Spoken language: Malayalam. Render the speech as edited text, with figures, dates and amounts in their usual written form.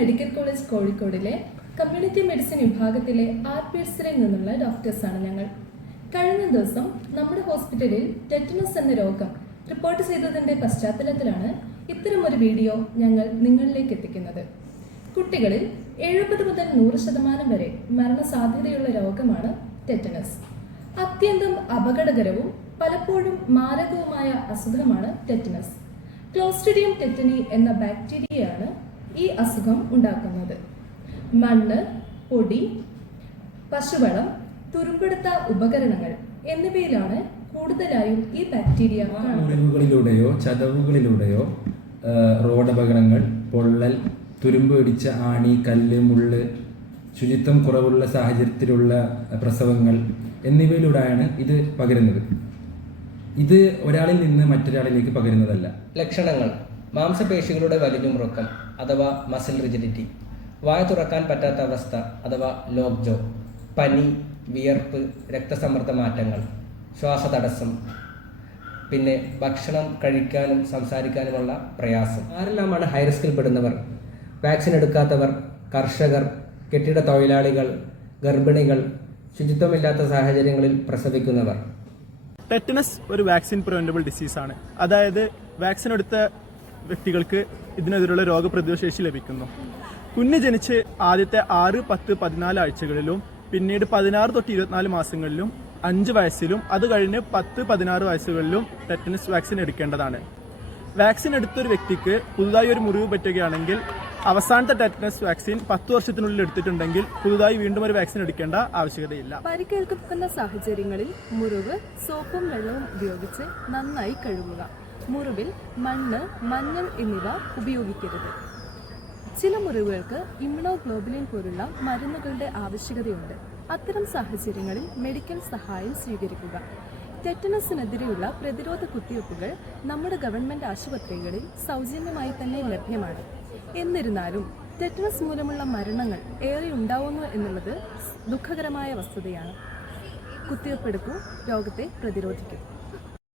മെഡിക്കൽ കോളേജ് കോഴിക്കോടിലെ കമ്മ്യൂണിറ്റി മെഡിസിൻ വിഭാഗത്തിലെ ആർപിഎസിൽ നിന്നുള്ള ഡോക്ടേഴ്സാണ് ഞങ്ങൾ. കഴിഞ്ഞ ദിവസം നമ്മുടെ ഹോസ്പിറ്റലിൽ ടെറ്റനസ് എന്ന രോഗം റിപ്പോർട്ട് ചെയ്തതിൻ്റെ പശ്ചാത്തലത്തിലാണ് ഇത്തരമൊരു വീഡിയോ ഞങ്ങൾ നിങ്ങളിലേക്ക് എത്തിക്കുന്നത്. കുട്ടികളിൽ 70 മുതൽ 100% വരെ മരണസാധ്യതയുള്ള രോഗമാണ് ടെറ്റനസ്. അത്യന്തം അപകടകരവും പലപ്പോഴും മാരകവുമായ അസുഖമാണ് ടെറ്റനസ്. ക്ലോസ്ട്രിഡിയം ടെറ്റനി എന്ന ബാക്ടീരിയയാണ് ഈ അസുഖം ഉണ്ടാക്കുന്നത്. മണ്ണ്, പൊടി, പശുവളം, തുരുമ്പെടുത്ത ഉപകരണങ്ങൾ എന്നിവയിലാണ് കൂടുതലായും ഈ ബാക്ടീരിയ. മുറിവുകളിലൂടെയോ ചതവുകളിലൂടെയോ റോഡപകടങ്ങൾ, പൊള്ളൽ, തുരുമ്പ് പിടിച്ച ആണി, കല്ല്, മുള്ള്, ശുചിത്വം കുറവുള്ള സാഹചര്യത്തിലുള്ള പ്രസവങ്ങൾ എന്നിവയിലൂടെയാണ് ഇത് പകരുന്നത്. ഇത് ഒരാളിൽ നിന്ന് മറ്റൊരാളിലേക്ക് പകരുന്നതല്ല. ലക്ഷണങ്ങൾ: മാംസപേശികളുടെ വലിഞ്ഞുമുറുക്കം അഥവാ മസിൽ റിജിഡിറ്റി, വായ തുറക്കാൻ പറ്റാത്ത അവസ്ഥ അഥവാ ലോക്ക് ജോ, പനി, വിയർപ്പ്, രക്തസമ്മർദ്ദ മാറ്റങ്ങൾ, ശ്വാസതടസ്സം, പിന്നെ ഭക്ഷണം കഴിക്കാനും സംസാരിക്കാനുമുള്ള പ്രയാസം. ആരെല്ലാമാണ് ഹൈറിസ്കിൽ പെടുന്നവർ? വാക്സിൻ എടുക്കാത്തവർ, കർഷകർ, കെട്ടിട തൊഴിലാളികൾ, ഗർഭിണികൾ, ശുചിത്വമില്ലാത്ത സാഹചര്യങ്ങളിൽ പ്രസവിക്കുന്നവർ. ടെറ്റനസ് ഒരു വാക്സിൻ പ്രിവെന്റബിൾ ഡിസീസാണ്. അതായത് വാക്സിൻ എടുത്ത വ്യക്തികൾക്ക് ഇതിനെതിരെയുള്ള രോഗപ്രതിരോധ ശേഷി ലഭിക്കുന്നു. കുഞ്ഞ് ജനിച്ച് ആദ്യത്തെ 6, 10, 14 ആഴ്ചകളിലും പിന്നീട് 16 തൊട്ട് 24 മാസങ്ങളിലും 5 വയസ്സിലും അത് കഴിഞ്ഞ് 10, 16 വയസ്സുകളിലും ടെറ്റനസ് വാക്സിൻ എടുക്കേണ്ടതാണ്. വാക്സിൻ എടുത്തൊരു വ്യക്തിക്ക് പുതുതായി ഒരു മുറിവ് പറ്റുകയാണെങ്കിൽ അവസാനത്തെ ടെറ്റനസ് വാക്സിൻ 10 വർഷത്തിനുള്ളിൽ എടുത്തിട്ടുണ്ടെങ്കിൽ പുതുതായി വീണ്ടും ഒരു വാക്സിൻ എടുക്കേണ്ട ആവശ്യകതയില്ല. പരിക്കേൽക്കുന്ന സാഹചര്യങ്ങളിൽ മുറിവ് സോപ്പും വെള്ളവും ഉപയോഗിച്ച് നന്നായി കഴുകുക. മുറിവിൽ മണ്ണ്, മഞ്ഞൾ എന്നിവ ഉപയോഗിക്കരുത്. ചില മുറിവുകൾക്ക് ഇമ്മ്യൂണോഗ്ലോബുലിൻ പോലുള്ള മരുന്നുകളുടെ ആവശ്യകതയുണ്ട്. അത്തരം സാഹചര്യങ്ങളിൽ മെഡിക്കൽ സഹായം സ്വീകരിക്കുക. ടെറ്റനസിനെതിരെയുള്ള പ്രതിരോധ കുത്തിവയ്പ്പുകൾ നമ്മുടെ ഗവൺമെന്റ് ആശുപത്രികളിൽ സൗജന്യമായി തന്നെ ലഭ്യമാണ്. എന്നിരുന്നാലും ടെറ്റനസ് മൂലമുള്ള മരണങ്ങൾ ഏറെ ഉണ്ടാവുന്നു എന്നുള്ളത് ദുഃഖകരമായ വസ്തുതയാണ്. കുത്തിവയ്പ്പെടുക്കൂ, രോഗത്തെ പ്രതിരോധിക്കും.